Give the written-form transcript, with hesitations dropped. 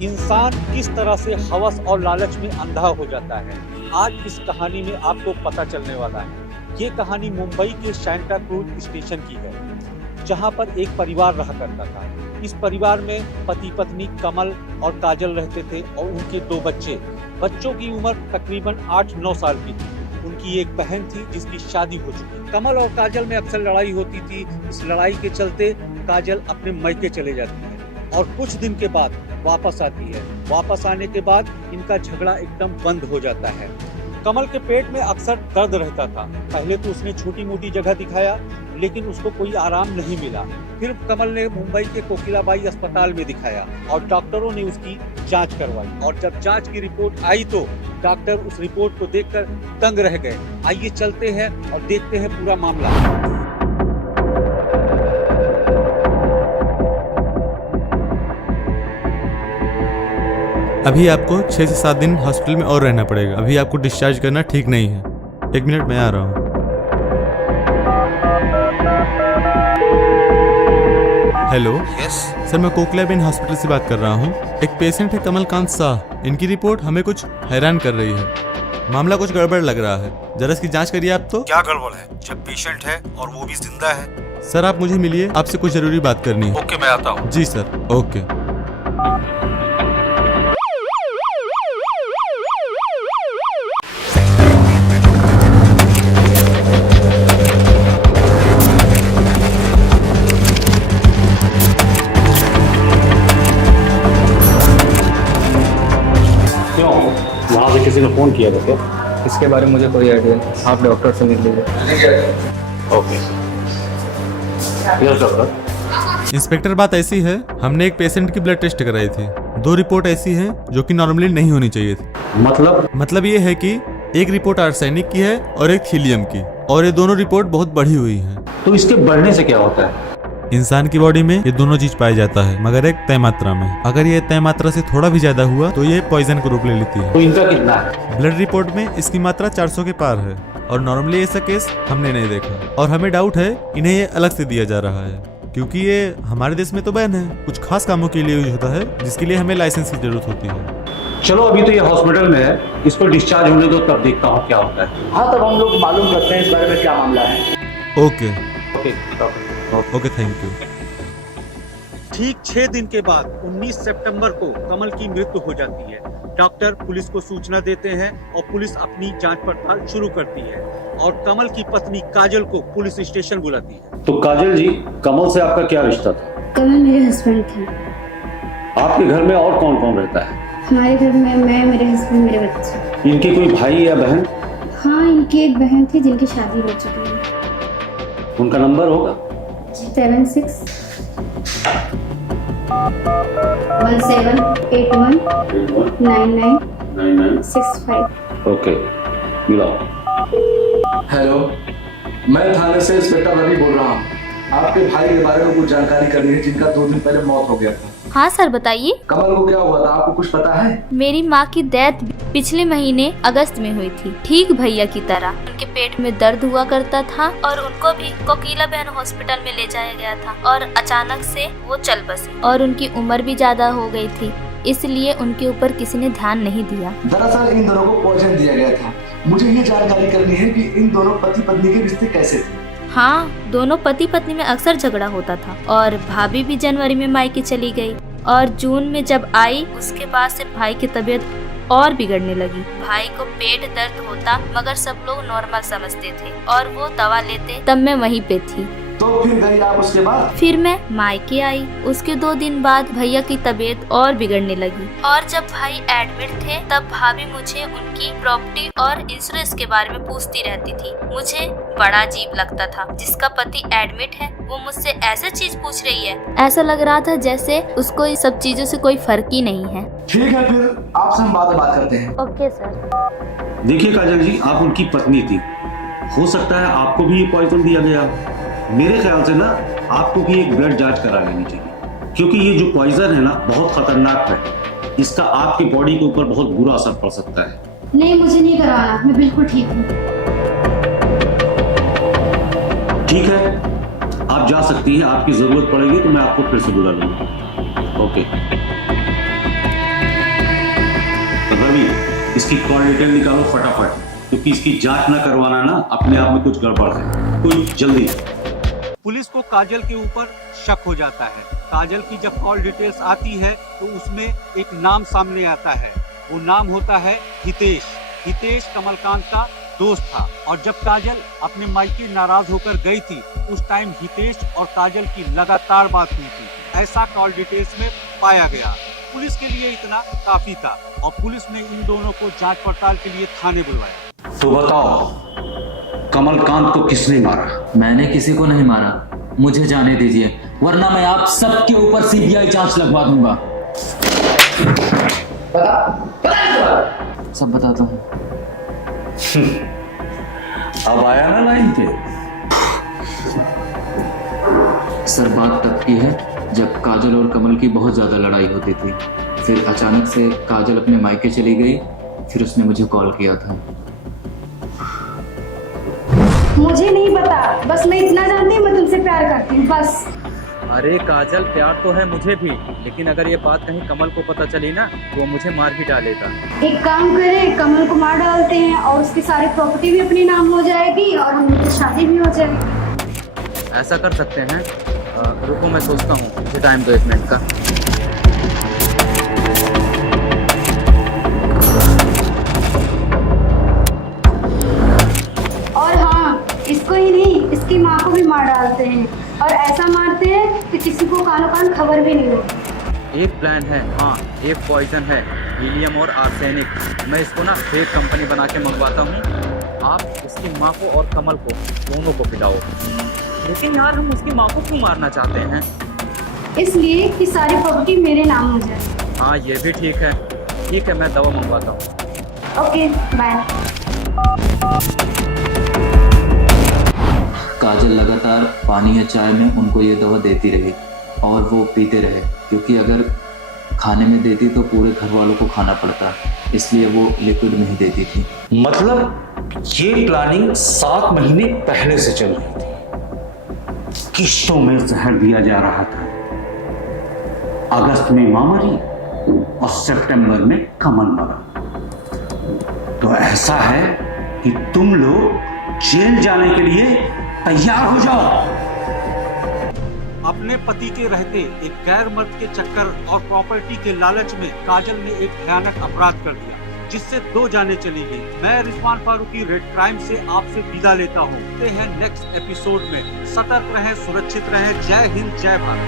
इंसान किस तरह से हवस और लालच में अंधा हो जाता है, आज इस कहानी में आपको पता चलने वाला है। ये कहानी मुंबई के सैंटा क्रूज स्टेशन की है, जहां पर एक परिवार रहा करता था। इस परिवार में पति पत्नी कमल और काजल रहते थे और उनके 2 बच्चे। बच्चों की उम्र तकरीबन 8-9 साल की थी। उनकी एक बहन थी जिसकी शादी हो चुकी। कमल और काजल में अक्सर लड़ाई होती थी। इस लड़ाई के चलते काजल अपने मायके चले जाती है और कुछ दिन के बाद वापस आती है। वापस आने के बाद इनका झगड़ा एकदम बंद हो जाता है। कमल के पेट में अक्सर दर्द रहता था। पहले तो उसने छोटी मोटी जगह दिखाया, लेकिन उसको कोई आराम नहीं मिला। फिर कमल ने मुंबई के कोकिलाबाई अस्पताल में दिखाया और डॉक्टरों ने उसकी जांच करवाई। और जब जांच की रिपोर्ट आई तो डॉक्टर उस रिपोर्ट को देखकर दंग रह गए। आइए चलते हैं और देखते हैं पूरा मामला। अभी आपको 6 से 7 दिन हॉस्पिटल में और रहना पड़ेगा। अभी आपको डिस्चार्ज करना ठीक नहीं है। 1 मिनट में आ रहा हूँ। हेलो यस सर, मैं कोकिलाबेन हॉस्पिटल से बात कर रहा हूँ। एक पेशेंट है कमलकांत शाह। इनकी रिपोर्ट हमें कुछ हैरान कर रही है। मामला कुछ गड़बड़ लग रहा है। जरा इसकी जांच करिए आप तो। क्या गड़बड़ है जब पेशेंट है और वो भी जिंदा है? सर आप मुझे मिलिए, आपसे कुछ जरूरी बात करनी है। ओके, मैं आता हूँ। जी सर, ओके। वहाँ से किसी ने फोन किया था क्या? इसके बारे में मुझे कोई आइडिया नहीं। आप डॉक्टर से मिल लीजिए। Okay yes doctor. इंस्पेक्टर, बात ऐसी है, हमने एक पेशेंट की ब्लड टेस्ट कराई थी। 2 रिपोर्ट ऐसी हैं जो कि नॉर्मली नहीं होनी चाहिए थी। मतलब ये है कि एक रिपोर्ट आर्सेनिक की है और एक हीलियम की, और ये दोनों रिपोर्ट बहुत बढ़ी हुई हैं। तो इसके बढ़ने से क्या होता है? इंसान की बॉडी में ये दोनों चीज पाया जाता है, मगर एक तय मात्रा में। अगर ये तय मात्रा से थोड़ा भी ज्यादा हुआ तो ये पॉइजन का रूप ले लेती है। तो इनका कितना है? ब्लड रिपोर्ट में इसकी मात्रा 400 के पार है, और नॉर्मली ऐसा केस हमने नहीं देखा। और हमें डाउट है इन्हें ये अलग से दिया जा रहा है, क्योंकि ये हमारे देश में तो बैन है। कुछ खास कामों के लिए यूज होता है, जिसके लिए हमें लाइसेंस की जरूरत होती है। चलो अभी तो ये हॉस्पिटल में है, इसको डिस्चार्ज होने दो, तब देखता हूँ क्या होता है। हाँ, तब हम लोग मालूम करते हैं इस बारे में क्या मामला है। Okay okay doctor. Okay, thank you. ठीक 6 दिन के बाद 19 सितंबर को कमल की मृत्यु हो जाती है। डॉक्टर पुलिस को सूचना देते हैं और पुलिस अपनी जांच पड़ताल शुरू करती है और कमल की पत्नी काजल को पुलिस स्टेशन बुलाती है। तो काजल जी, कमल से आपका क्या रिश्ता था? कमल मेरे हस्बैंड थे। आपके घर में और कौन कौन रहता है? हमारे घर में मैं, मेरे हस्बैंड, मेरे बच्चे। इनके कोई भाई या बहन? हाँ, इनकी एक बहन थी जिनकी शादी हो चुकी है। उनका नंबर होगा? 76 1781 9965। ओके, मिलाओ। हेलो, मैं थाने से इंस्पेक्टर रवि बोल रहा हूँ। आपके भाई के बारे में कुछ जानकारी करनी है, जिनका 2 दिन पहले मौत हो गया था। हाँ सर, बताइए। कमल को क्या हुआ था, आपको कुछ पता है? मेरी माँ की डेथ पिछले महीने अगस्त में हुई थी, ठीक भैया की तरह। उनके पेट में दर्द हुआ करता था और उनको भी कोकिलाबेन हॉस्पिटल में ले जाया गया था, और अचानक से वो चल बसी। और उनकी उम्र भी ज्यादा हो गई थी, इसलिए उनके ऊपर किसी ने ध्यान नहीं दिया। दरअसल इन दोनों को पॉइजन दिया गया था। मुझे ये जानकारी करनी है कि इन दोनों पति पत्नी के रिश्ते कैसे थे। हाँ, दोनों पति पत्नी में अक्सर झगड़ा होता था, और भाभी भी जनवरी में मायके चली गई, और जून में जब आई उसके बाद से भाई की तबीयत और बिगड़ने लगी। भाई को पेट दर्द होता, मगर सब लोग नॉर्मल समझते थे और वो दवा लेते। तब मैं वहीं पे थी। तो फिर गई आप उसके बाद? फिर मैं मायके आई। उसके 2 दिन बाद भैया की तबीयत और बिगड़ने लगी, और जब भाई एडमिट थे तब भाभी मुझे उनकी प्रॉपर्टी और इंश्योरेंस के बारे में पूछती रहती थी। मुझे बड़ा अजीब लगता था, जिसका पति एडमिट है वो मुझसे ऐसे चीज पूछ रही है। ऐसा लग रहा था जैसे उसको इस सब चीजों से कोई फर्क ही नहीं है। ठीक है, फिर आपसे हम बाद में बात करते हैं। Okay sir. देखिए काजल जी, आप उनकी पत्नी थी, हो सकता है आपको भी ये पॉइजन दिया गया। मेरे ख्याल से ना आपको भी एक ब्लड जांच करा लेनी चाहिए, क्योंकि ये जो पॉइजन है ना बहुत खतरनाक है। इसका आपकी बॉडी के ऊपर बहुत बुरा असर पड़ सकता है। नहीं, मुझे नहीं करवाना, मैं बिल्कुल ठीक हूँ। ठीक है, आप जा सकती हैं। आपकी जरूरत पड़ेगी तो मैं आपको फिर से बुला लूंगा। ओके। इसकी कॉल डिटेल निकालो फटाफट, क्योंकि इसकी जांच न करवाना ना अपने आप में कुछ गड़बड़ है। कोई जल्दी। पुलिस को काजल के ऊपर शक हो जाता है। काजल की जब कॉल डिटेल्स आती है तो उसमें एक नाम सामने आता है। वो नाम होता है हितेश। हितेश कमलकांत का दोस्त था और जब काजल अपने मायके नाराज होकर गई थी उस टाइम हितेश और काजल की लगातार बात हुई थी, ऐसा कॉल डिटेल्स में पाया गया। पुलिस के लिए इतना काफी था और पुलिस ने इन दोनों को जांच पड़ताल के लिए थाने बुलवाया। तो बताओ, कमलकांत को किसने मारा? मैंने किसी को नहीं मारा, मुझे जाने दीजिए वरना मैं आप सबके ऊपर सीबीआई जांच लगवा दूंगा। सब बताता हूँ। अब आया ना लाइन पे। सर बात तब की है जब काजल और कमल की बहुत ज्यादा लड़ाई होती थी। फिर अचानक से काजल अपने मायके चली गई, फिर उसने मुझे कॉल किया था। मुझे नहीं पता, बस मैं इतना जानती हूँ मैं तुमसे प्यार करती हूँ बस। अरे काजल, प्यार तो है मुझे भी, लेकिन अगर ये बात कहीं कमल को पता चली ना तो वो मुझे मार भी डालेगा। एक काम करें, कमल को मार डालते हैं और उसकी सारी प्रॉपर्टी भी अपने नाम हो जाएगी और हम लोग की शादी भी हो जाएगी। ऐसा कर सकते हैं। रुको मैं सोचता हूँ, मुझे टाइम दो 1 मिनट का। और हाँ, इसको ही नहीं इसकी माँ को भी मार डालते हैं और ऐसा मारते हैं कि किसी को कानो कान खबर भी नहीं होती। एक प्लान है, हाँ एक पॉइजन है, हीलियम और आर्सेनिक। मैं इसको ना फेक कंपनी बना के मंगवाता हूँ। आप इसकी माँ को और कमल को दोनों को पिलाओ। लेकिन यार हम उसकी माँ को क्यों मारना चाहते हैं? इसलिए कि सारी प्रॉपर्टी मेरे नाम हो जाए। हाँ ये भी ठीक है। ठीक है, मैं दवा मंगवाता हूँ। Okay bye. काजल लगातार पानी या चाय में उनको ये दवा देती रही और वो पीते रहे, क्योंकि अगर खाने में देती तो पूरे घर वालों को खाना पड़ता, इसलिए वो लिक्विड में ही देती थी। मतलब ये प्लानिंग 7 महीने पहले से चल रही थी। किश्तों में जहर दिया जा रहा था। अगस्त में मां मरी और सितंबर में कमल मरा। तो ऐसा है कि तुम लोग जेल जाने के लिए तैयार हो जाओ। अपने पति के रहते एक गैर मर्द के चक्कर और प्रॉपर्टी के लालच में काजल ने एक भयानक अपराध कर दिया जिससे 2 जानें चली गई। मैं रिजवान फारूकी रेड क्राइम से आपसे विदा लेता हूँ। मिलते हैं नेक्स्ट एपिसोड में। सतर्क रहें, सुरक्षित रहें। जय हिंद, जय भारत।